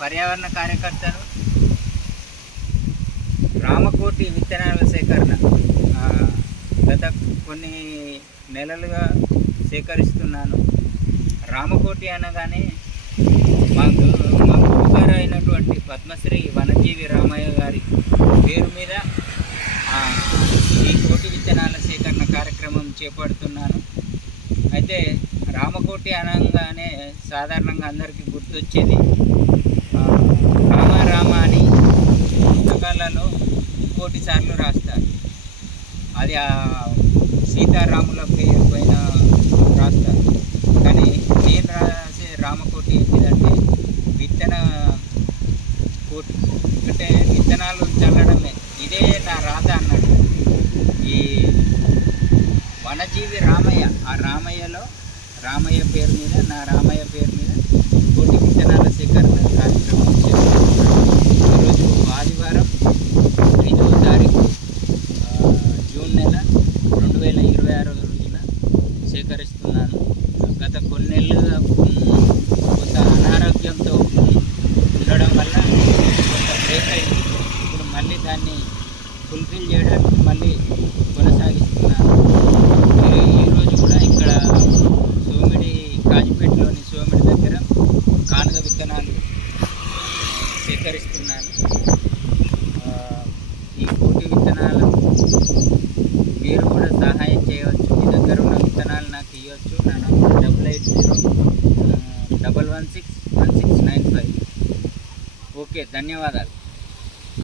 పర్యావరణ కార్యకర్తను. రామకోటి విత్తనాల సేకరణ గత కొన్ని నెలలుగా సేకరిస్తున్నాను. రామకోటి అనగానే మా గురుగారు అయినటువంటి పద్మశ్రీ వనజీవి రామయ్య గారి పేరు మీద ఈ కోటి విత్తనాల సేకరణ కార్యక్రమం చేపడుతున్నాను. అయితే రామకోటి అనగానే సాధారణంగా అందరికీ గుర్తొచ్చేది రామ రామ అని పుస్తకాలలో కోటి సార్లు రాస్తారు. అది సీతారాముల పేరు పైన రాస్తారు. కానీ నేను రాసే రామకోటి ఏంటిదంటే విత్తన కోటి, అంటే విత్తనాలు చల్లడమే. ఇదే నా రాత అన్నట్టు. ఈ వనజీవి రామయ్య, ఆ రామయ్యలో రామయ్య పేరు మీద, నా రామయ్య పేరు మీద కోటి విత్తనాల సేకరణ కార్యక్రమం చేస్తున్నాను. ఈరోజు ఆదివారం 5వ తారీఖు జూన్ నెల 2026 రోజున సేకరిస్తున్నాను. గత కొన్నేళ్ళుగా కొంత అనారోగ్యంతో ఉండడం వల్ల కొంత బ్రేక్ అయింది. ఇప్పుడు మళ్ళీ దాన్ని ఫుల్ఫిల్ చేయడానికి మళ్ళీ కొనసాగిస్తున్నాను. ఈరోజు కూడా ఇక్కడ కాజిపేటలోని సోమిడి దగ్గర కానుగ విత్తనాలు సేకరిస్తున్నాను. ఈ కోటి విత్తనాలు మీరు కూడా సహాయం చేయవచ్చు. మీ దగ్గర ఉన్న విత్తనాలు నాకు ఇవ్వచ్చు. నా నంబర్ 8801161695. ఓకే, ధన్యవాదాలు.